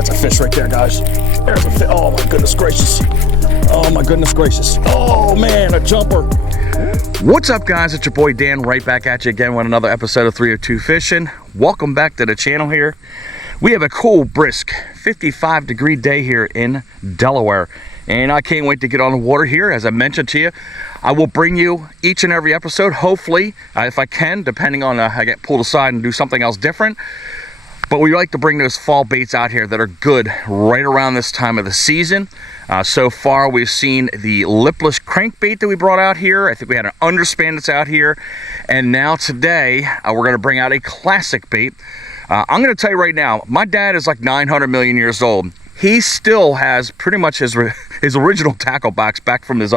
That's a fish right there, guys. There's a fish. Oh my goodness gracious. Oh my goodness gracious. Oh man, a jumper. What's up, guys? It's your boy Dan, right back at you again with another episode of 302 Fishing. Welcome back to the channel here. We have a cool, brisk 55-degree day here in Delaware, and I can't wait to get on the water here. As I mentioned to you, I will bring you each and every episode, hopefully, if I can, depending on I get pulled aside and do something else different. But we like to bring those fall baits out here that are good right around this time of the season. So far, we've seen the lipless crankbait that we brought out here. I think we had an underspan that's out here. And now today, we're going to bring out a classic bait. I'm going to tell you right now, my dad is like 900 million years old. He still has pretty much his original tackle box back from his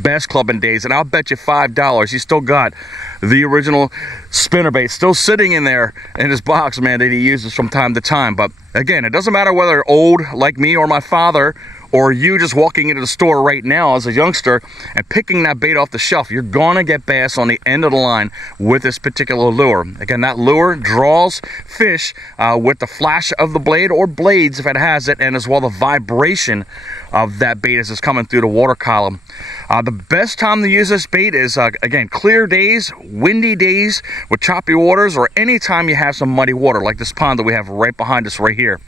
bass clubbing days, and I'll bet you $5 he's still got the original spinnerbait still sitting in there in his box, man, that he uses from time to time. But again, it doesn't matter whether they're old like me or my father, or you just walking into the store right now as a youngster and picking that bait off the shelf, you're gonna get bass on the end of the line with this particular lure. Again, that lure draws fish with the flash of the blade or blades if it has it, and as well the vibration of that bait as it's coming through the water column. The best time to use this bait is, again, clear days, windy days with choppy waters, or any time you have some muddy water like this pond that we have right behind us right here.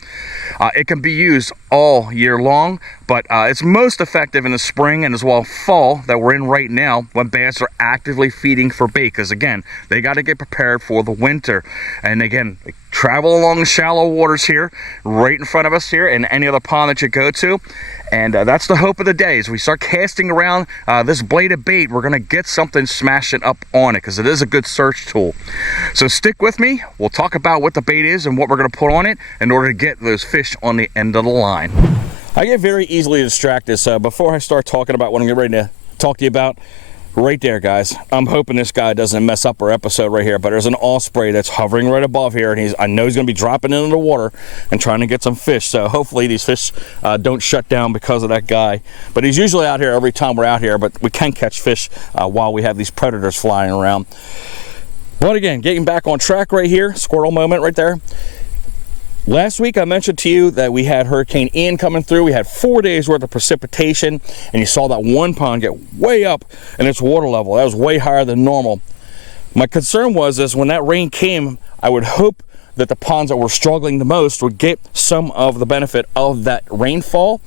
It can be used all year long, but it's most effective in the spring and as well fall that we're in right now when bass are actively feeding for bait, because again, they got to get prepared for the winter. And again, travel along the shallow waters here right in front of us here and any other pond that you go to, and that's the hope of the day. As we start casting around this blade of bait, we're going to get something smashing up on it, because it is a good search tool. So stick with me. We'll talk about what the bait is and what we're going to put on it in order to get those fish on the end of the line. I get very easily distracted, so before I start talking about what I'm getting ready to talk to you about, right there, guys, I'm hoping this guy doesn't mess up our episode right here, but there's an osprey that's hovering right above here, and I know he's going to be dropping into the water and trying to get some fish. So hopefully these fish don't shut down because of that guy. But he's usually out here every time we're out here, but we can catch fish while we have these predators flying around. But again, getting back on track right here, squirrel moment right there. Last week I mentioned to you that we had Hurricane Ian coming through. We had 4 days worth of precipitation, and you saw that one pond get way up in its water level. That was way higher than normal. My concern was when that rain came, I would hope that the ponds that were struggling the most would get some of the benefit of that rainfall.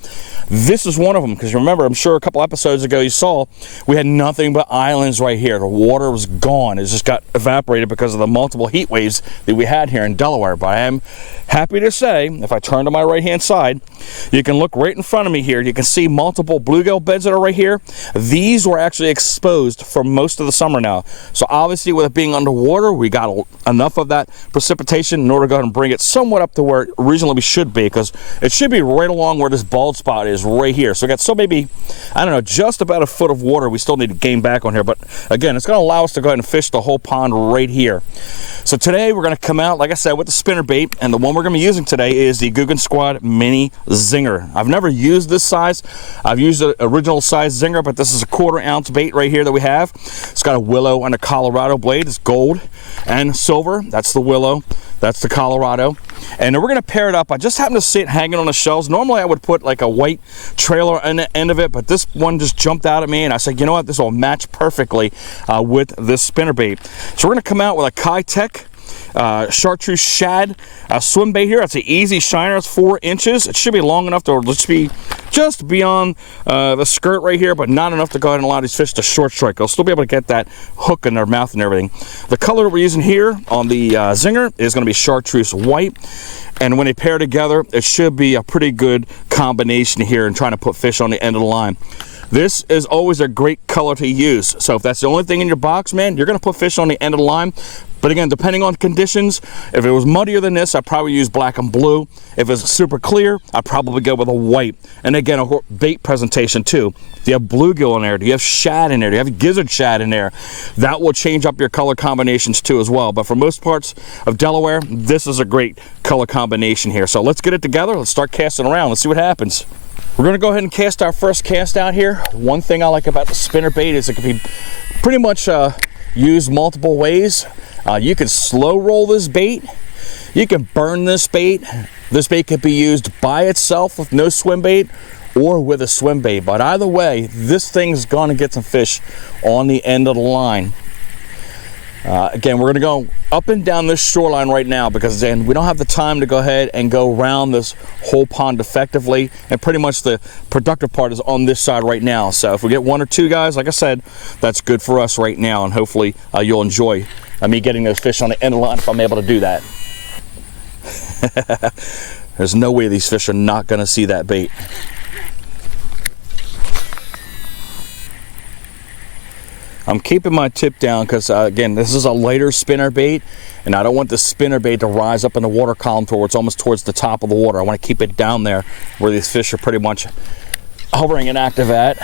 This is one of them, because remember, I'm sure a couple episodes ago you saw we had nothing but islands right here. The water was gone. It just got evaporated because of the multiple heat waves that we had here in Delaware. But I am happy to say, if I turn to my right hand side, you can look right in front of me here. You can see multiple bluegill beds that are right here. These were actually exposed for most of the summer now. So obviously with it being underwater, we got enough of that precipitation in order to go ahead and bring it somewhat up to where it originally should be, because it should be right along where this bald spot is right here. So we got maybe, I don't know, just about a foot of water we still need to gain back on here. But again, it's going to allow us to go ahead and fish the whole pond right here. So today we're going to come out, like I said, with the spinnerbait, and the one we're going to be using today is the GOOGAN Squad Mini Zinger. I've never used this size. I've used the original size Zinger, but this is a 1/4 ounce bait right here that we have. It's got a willow and a Colorado blade. It's gold and silver. That's the willow. That's the Colorado. And we're going to pair it up. I just happened to see it hanging on the shelves. Normally I would put like a white trailer on the end of it, but this one just jumped out at me, and I said, you know what, this will match perfectly with this spinnerbait. So we're going to come out with a KEITICH Chartreuse Shad swim bait here. It's an easy shiner. It's 4 inches. It should be long enough to just beyond the skirt right here, but not enough to go ahead and allow these fish to short strike. They'll still be able to get that hook in their mouth and everything. The color that we're using here on the Zinger is going to be Chartreuse white. And when they pair together, it should be a pretty good combination here in trying to put fish on the end of the line. This is always a great color to use. So if that's the only thing in your box, man, you're going to put fish on the end of the line. But again, depending on conditions, if it was muddier than this, I'd probably use black and blue. If it's super clear, I'd probably go with a white. And again, a bait presentation too. Do you have bluegill in there? Do you have shad in there? Do you have gizzard shad in there? That will change up your color combinations too as well. But for most parts of Delaware, this is a great color combination here. So let's get it together. Let's start casting around. Let's see what happens. We're going to go ahead and cast our first cast out here. One thing I like about the spinnerbait is it can be pretty much used multiple ways. You can slow roll this bait You can burn this bait. This bait could be used by itself with no swim bait or with a swim bait. But either way, this thing's gonna get some fish on the end of the line. Again, we're gonna go up and down this shoreline right now because then we don't have the time to go ahead and go around this whole pond effectively, and pretty much the productive part is on this side right now. So if we get 1 or 2 guys, like I said, that's good for us right now, and hopefully you'll enjoy me getting those fish on the end of the line if I'm able to do that. There's no way these fish are not gonna see that bait. I'm keeping my tip down because, again, this is a lighter spinner bait, and I don't want the spinner bait to rise up in the water column to where it's almost towards the top of the water. I want to keep it down there where these fish are pretty much hovering and active at.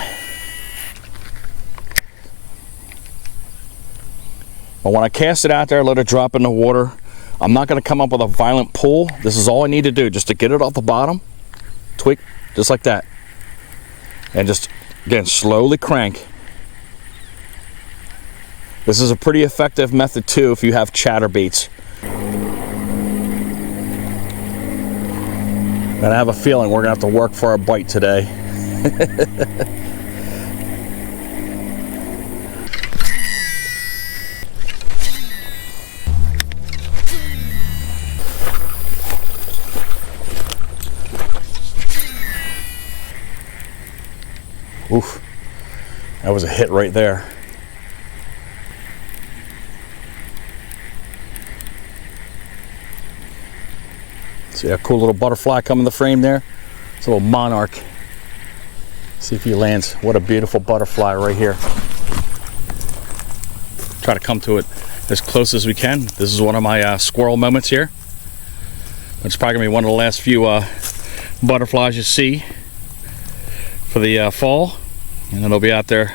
But when I cast it out there, let it drop in the water, I'm not going to come up with a violent pull. This is all I need to do, just to get it off the bottom, tweak, just like that. And just, again, slowly crank. This is a pretty effective method too if you have chatterbaits. And I have a feeling we're gonna have to work for a bite today. Oof, that was a hit right there. See a cool little butterfly come in the frame there? It's a little monarch. See if he lands. What a beautiful butterfly right here. Try to come to it as close as we can. This is one of my squirrel moments here. It's probably gonna be one of the last few butterflies you see for the fall, and then it'll be out there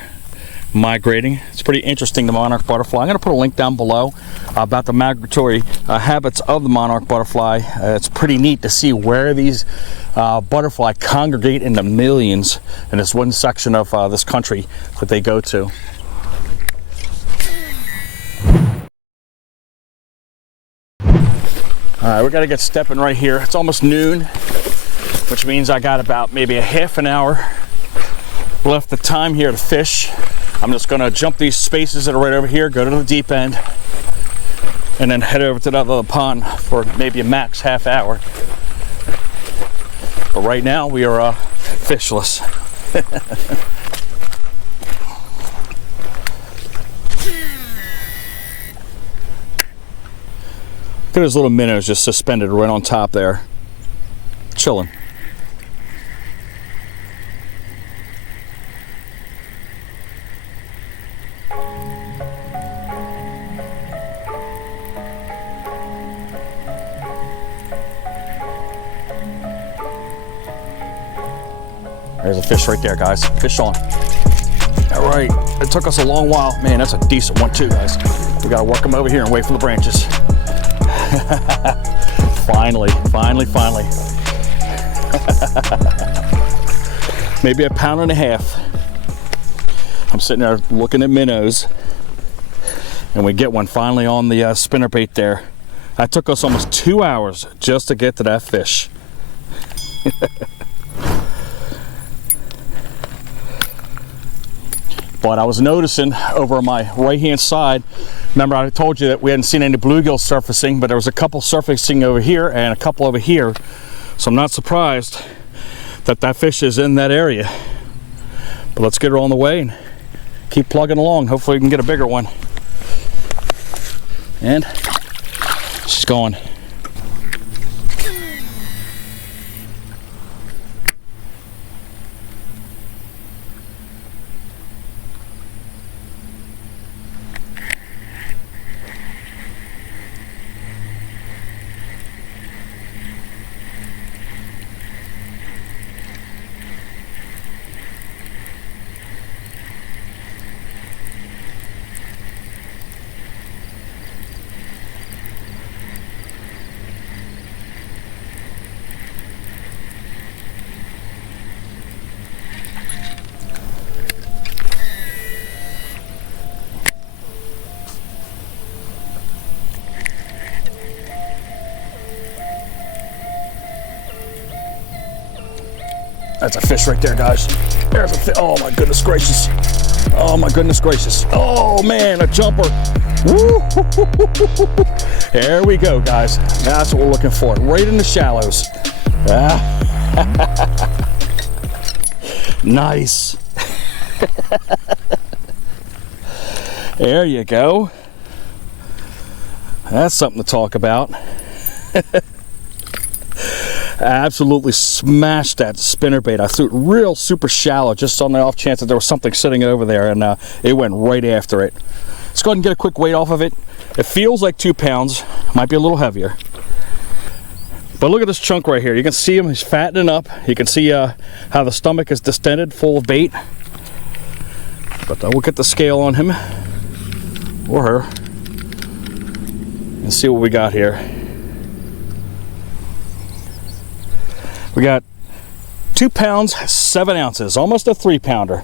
migrating. It's pretty interesting, the monarch butterfly. I'm going to put a link down below about the migratory habits of the monarch butterfly. It's pretty neat to see where these butterfly congregate in the millions in this one section of this country that they go to. All right, we got to get stepping right here. It's almost noon, which means I got about maybe a half an hour left of time here to fish. I'm just gonna jump these spaces that are right over here, go to the deep end, and then head over to that other pond for maybe a max half hour. But right now we are fishless. Look at those little minnows just suspended right on top there, chilling. There's a fish right there, guys. Fish on. All right, it took us a long while. Man, that's a decent one too, guys. We gotta work them over here and wait for the branches. Finally. Maybe a pound and a half. I'm sitting there looking at minnows, and we get one finally on the spinnerbait there. That took us almost 2 hours just to get to that fish. But I was noticing over on my right hand side, remember I told you that we hadn't seen any bluegill surfacing, but there was a couple surfacing over here and a couple over here. So I'm not surprised that that fish is in that area. But let's get her on the way and keep plugging along. Hopefully we can get a bigger one. And she's gone. That's a fish right there, guys. There's a fish. Oh my goodness gracious. Oh my goodness gracious. Oh man, a jumper. Woo! There we go, guys. That's what we're looking for. Right in the shallows. Nice. There you go. That's something to talk about. I absolutely smashed that spinnerbait. I threw it real super shallow just on the off chance that there was something sitting over there, and it went right after it. Let's go ahead and get a quick weight off of it. It feels like 2 pounds. Might be a little heavier. But look at this chunk right here. You can see him, he's fattening up. You can see how the stomach is distended, full of bait. But we'll get the scale on him, or her, and see what we got here. We got 2 pounds, 7 ounces, almost a 3-pounder.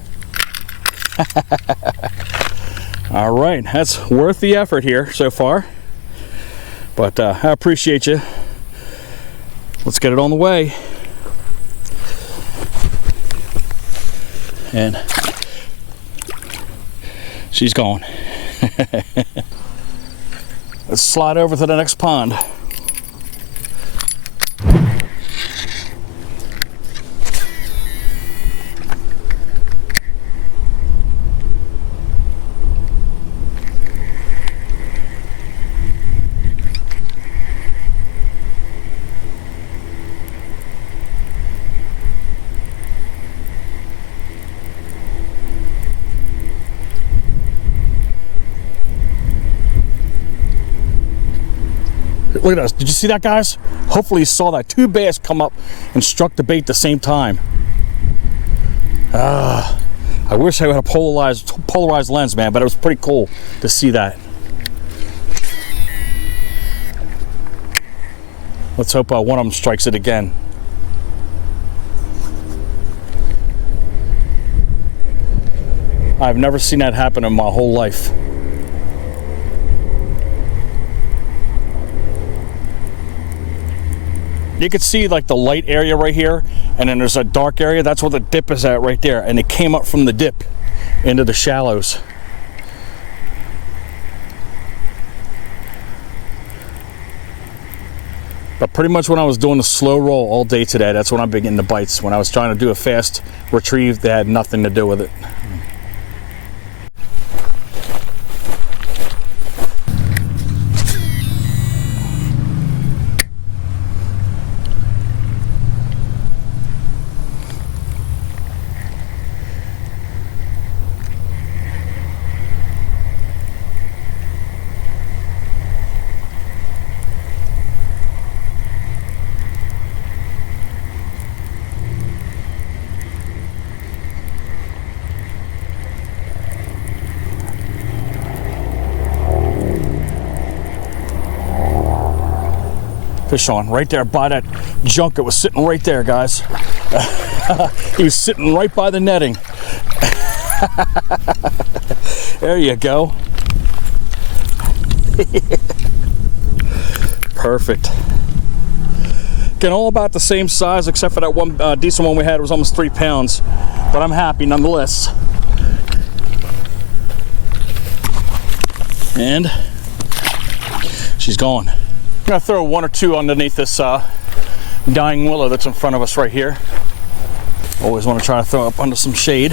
All right, that's worth the effort here so far. But I appreciate you. Let's get it on the way. And she's gone. Let's slide over to the next pond. Look at us. Did you see that, guys? Hopefully you saw that. 2 bass come up and struck the bait at the same time. I wish I had a polarized lens, man, but it was pretty cool to see that. Let's hope one of them strikes it again. I've never seen that happen in my whole life. You can see like the light area right here, and then there's a dark area. That's where the dip is at right there, and it came up from the dip into the shallows. But pretty much when I was doing the slow roll all day today, that's when I've been getting the bites. When I was trying to do a fast retrieve, they had nothing to do with it. Fish on right there by that junk that was sitting right there, guys. He was sitting right by the netting. There you go. Perfect. Again, all about the same size except for that one decent one we had. It was almost 3 pounds, but I'm happy nonetheless. And she's gone. I'm gonna throw 1 or 2 underneath this dying willow that's in front of us right here. Always want to try to throw up under some shade.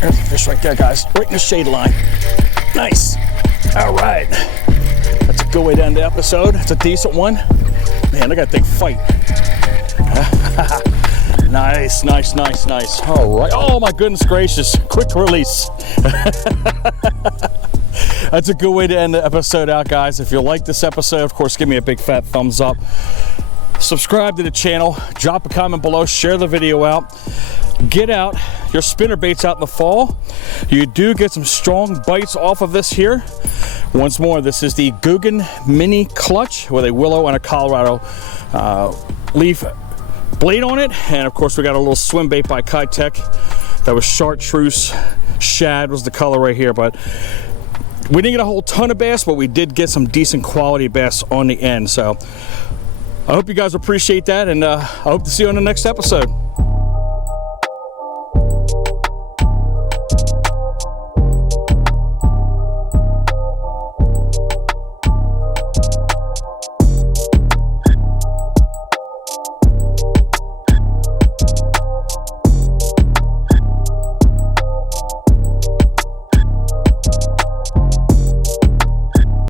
There's a fish right there, guys, right in the shade line. Nice. All right. That's a good way to end the episode. It's a decent one. Man, look at that thing fight. Nice, nice, nice, nice. All right. Oh my goodness gracious. Quick release. That's a good way to end the episode out, guys. If you like this episode, of course, give me a big fat thumbs up. Subscribe to the channel. Drop a comment below. Share the video out. get out your spinner baits out in the fall, you do get some strong bites off of this here. Once more, this is the GOOGAN mini clutch with a willow and a Colorado leaf blade on it. And of course we got a little swim bait by KEITICH. That was Chartreuse. Shad was the color right here, but we didn't get a whole ton of bass, but we did get some decent quality bass on the end. So I hope you guys appreciate that, and I hope to see you on the next episode.